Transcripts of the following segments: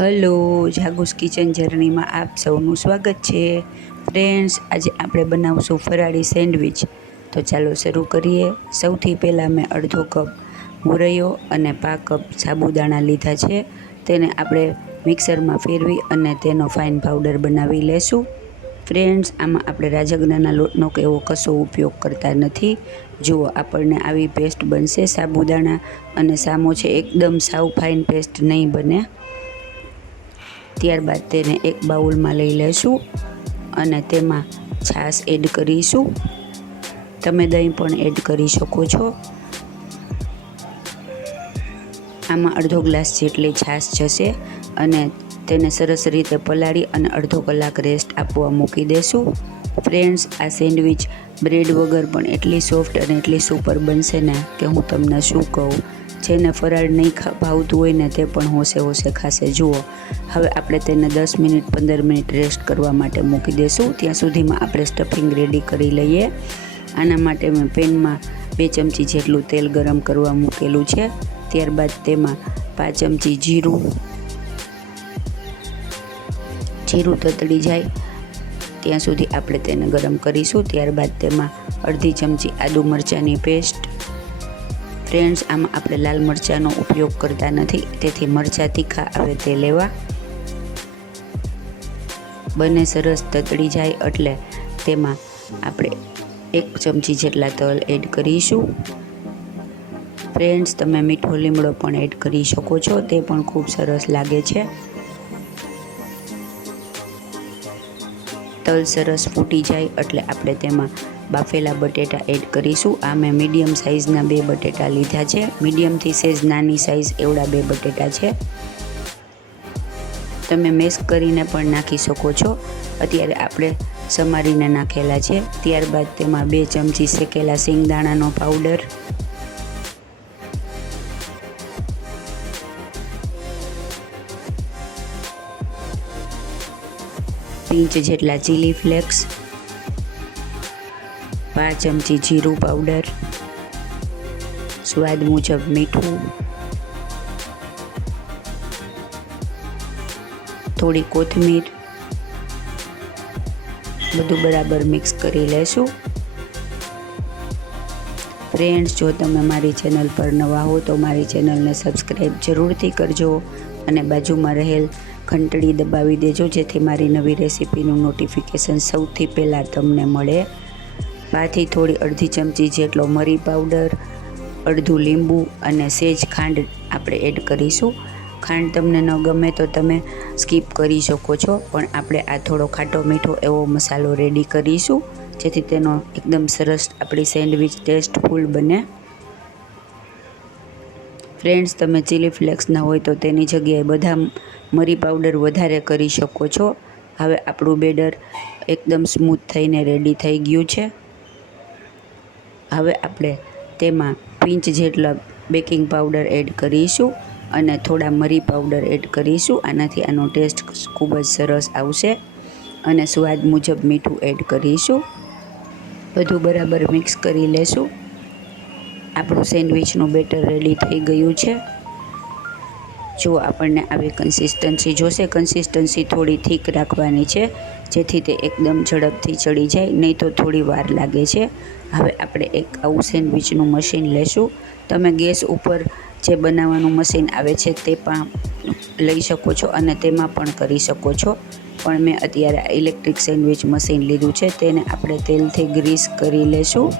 Hello, જાગુસ kitchen જર્નીમાં આપ સૌનું સ્વાગત છે. ફ્રેન્ડ્સ, આજે આપણે બનાવશું ફરાળી સેન્ડવિચ. તો ચાલો શરૂ કરીએ. સૌથી પહેલાં મેં અડધો કપ મુરૈયો અને પા કપ સાબુદાણા લીધા છે. તેને આપણે મિક્સરમાં ફેરવી અને તેનો ફાઇન પાવડર બનાવી લેશું. ફ્રેન્ડ્સ, આમાં આપણે રાજગરાના લોટનો કે એવો કશો ઉપયોગ કરતા નથી. જુઓ, આપણને આવી પેસ્ટ બનશે સાબુદાણા અને સામો છે, એકદમ સાવ ફાઇન પેસ્ટ નહીં બને. ત્યારબાદ તેને એક બાઉલમાં લઈ લેશું અને તેમાં છાશ એડ કરીશું. તમે દહીં પણ એડ કરી શકો છો. આમાં અડધો ગ્લાસ જેટલી છાશ જશે અને તેને સરસ રીતે પલાળી અને અડધો કલાક રેસ્ટ આપવા મૂકી દેશું. ફ્રેન્ડ્સ, આ સેન્ડવિચ બ્રેડ વગર પણ એટલી સોફ્ટ અને એટલી સુપર બનશે ને કે હું તમને શું કહું? જેને ફરાળ નહીં ભાવતું હોય ને તે પણ હોશે હોશે ખાશે. જુઓ, હવે આપણે તેને દસ મિનિટ, પંદર મિનિટ રેસ્ટ કરવા માટે મૂકી દઈશું ત્યાં સુધીમાં આપણે સ્ટફિંગ રેડી કરી લઈએ. આના માટે મેં પેનમાં બે ચમચી જેટલું તેલ ગરમ કરવા મૂકેલું છે. ત્યારબાદ તેમાં પાંચ ચમચી જીરું. જીરું તતડી જાય. ત્યાં સુધી આપણે તેને ગરમ કરીશું. ત્યારબાદ તેમાં અડધી ચમચી આદુ મરચાંની પેસ્ટ ફ્રેન્ડ્સ આમાં આપણે લાલ મરચાંનો ઉપયોગ કરતા નથી. તેથી મરચાં તીખા આવે તે લેવા. બંને સરસ તતડી જાય એટલે તેમાં આપણે એક ચમચી જેટલા તલ એડ કરીશું. ફ્રેન્ડ્સ, તમે મીઠો લીમડો પણ એડ કરી શકો છો. તે પણ ખૂબ સરસ લાગે છે. તલ સરસ ફૂટી જાય એટલે આપણે તેમાં બાફેલા બટેટા એડ કરીશું. આ મેં મીડિયમ સાઇઝના બે બટેટા લીધા છે. મીડિયમથી સેજ નાની સાઇઝ એવડા બે બટેટા છે. તમે મેશ કરીને પણ નાખી શકો છો. અત્યારે આપણે સમારીને નાખેલા છે. ત્યારબાદ તેમાં બે ચમચી શેકેલા સિંગદાણાનો પાવડર. પિંચ જેટલા ચીલી ફ્લેક્સ પાંચ ચમચી જીરું પાવડર સ્વાદ મુજબ મીઠું, થોડી કોથમીર, બધું બરાબર મિક્સ કરી લેશું. ફ્રેન્ડ્સ જો તમે મારી ચેનલ પર નવા હો, તો મારી ચેનલને સબસ્ક્રાઈબ જરૂરથી કરજો અને બાજુમાં રહેલ ઘંટડી દબાવી દેજો, જેથી મારી નવી રેસીપીનું નોટિફિકેશન સૌથી પહેલાં તમને મળે. બાથી થોડી અડધી ચમચી જેટલો મરી પાવડર, અડધું લીંબુ અને સેજ ખાંડ આપણે એડ કરીશું. ખાંડ તમને ન ગમે તો તમે સ્કીપ કરી શકો છો, પણ આપણે આ થોડો ખાટો મીઠો એવો મસાલો રેડી કરીશું, જેથી તેનો એકદમ સરસ આપણી સેન્ડવિચ ટેસ્ટફુલ બને. ફ્રેન્ડ્સ, તમે ચીલી ફ્લેક્સ ના હોય તો તેની જગ્યાએ બધા મરી પાવડર વધારે કરી શકો છો. હવે આપણું બેડર એકદમ સ્મૂથ થઈને રેડી થઈ ગયું છે. હવે આપણે તેમાં પિંચ જેટલા બેકિંગ પાવડર એડ કરીશું અને થોડા મરી પાવડર એડ કરીશું. આનાથી આનો ટેસ્ટ ખૂબ જ સરસ આવશે અને સ્વાદ મુજબ મીઠું એડ કરીશું. બધું બરાબર મિક્સ કરી લેશું. આપણું સેન્ડવિચનું બેટર રેડી થઈ ગયું છે. જો આપણને આવી કન્સિસ્ટન્સી જોશે કન્સિસ્ટન્સી થોડી થીક રાખવાની છે, જેથી તે એકદમ ઝડપથી ચડી જાય, નહીં તો થોડી વાર લાગે છે. હવે આપણે એક આવું સેન્ડવિચનું મશીન લેશું. તમે ગેસ ઉપર જે બનાવવાનું મશીન આવે છે તે પણ લઈ શકો છો અને તેમાં પણ કરી શકો છો. પણ મેં અત્યારે ઇલેક્ટ્રિક સેન્ડવિચ મશીન લીધું છે, તેને આપણે તેલથી ગ્રીસ કરી લેશું.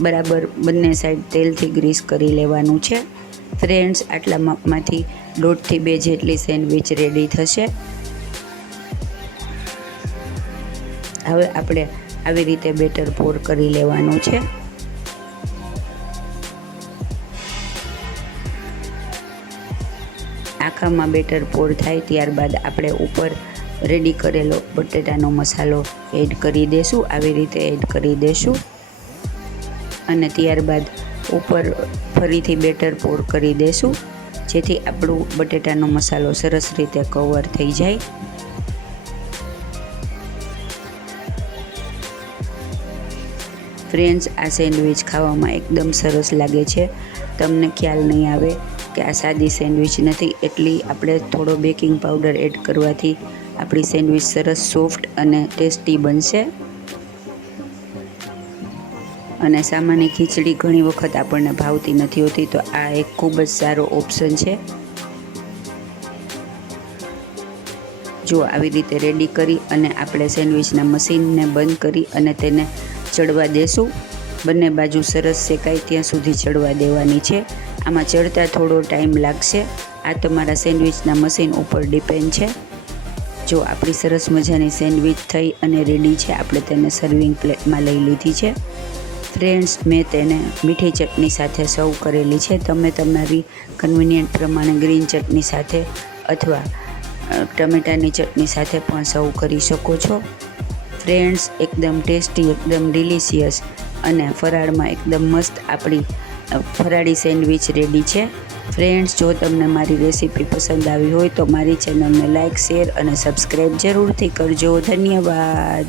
બરાબર બંને સાઈડ તેલથી ગ્રીસ કરી લેવાનું છે. ફ્રેન્ડ્સ આટલા માપમાંથી દોઢથી બે જેટલી સેન્ડવિચ રેડી થશે. હવે આપણે આવી રીતે બેટર પોર કરી લેવાનું છે. આખામાં બેટર પોર થાય ત્યારબાદ આપણે ઉપર રેડી કરેલો બટેટાનો મસાલો એડ કરી દેશું. આવી રીતે એડ કરી દેશું. અને ત્યારબાદ ઉપર ફરીથી બેટર પોર કરી દેશું. જેથી આપણું બટેટાનો મસાલો સરસ રીતે કવર થઈ જાય. ફ્રેન્ડ્સ આ સેન્ડવિચ ખાવામાં એકદમ સરસ લાગે છે. તમને ખ્યાલ નહીં આવે કે આ સાદી સેન્ડવિચ નથી, એટલી આપણે થોડો બેકિંગ પાવડર એડ કરવાથી આપણી સેન્ડવિચ સરસ સોફ્ટ અને ટેસ્ટી બનશે. અને સામાન્ય ખીચડી ઘણી વખત આપણને ભાવતી નથી હોતી, તો આ એક ખૂબ જ સારો ઓપ્શન છે. જો આવી રીતે રેડી કરી અને આપણે સેન્ડવિચના મશીનને બંધ કરી અને તેને ચડવા દેશું, બંને બાજુ સરસ શેકાય ત્યાં સુધી ચડવા દેવાની છે. આમાં ચડતા થોડો ટાઈમ લાગશે. આ તમારા સેન્ડવિચના મશીન ઉપર ડિપેન્ડ છે. જો આપણી સરસ મજાની સેન્ડવિચ થઈ અને રેડી છે, આપણે તેને સર્વિંગ પ્લેટમાં લઈ લીધી છે. ફ્રેન્ડ્સ મેં તેને મીઠી ચટણી સાથે સર્વ કરેલી છે. તમે તમારી કન્વિનિયન્ટ પ્રમાણે ગ્રીન ચટણી સાથે અથવા ટમેટાની ચટણી સાથે પણ સર્વ કરી શકો છો. ફ્રેન્ડ્સ એકદમ ટેસ્ટી એકદમ ડિલિશિયસ અને ફરાળમાં એકદમ મસ્ત આપણી ફરાળી સેન્ડવિચ રેડી છે. ફ્રેન્ડ્સ જો તમને મારી રેસીપી પસંદ આવી હોય તો મારી ચેનલને લાઇક શેર અને સબસ્ક્રાઈબ જરૂરથી કરજો. ધન્યવાદ.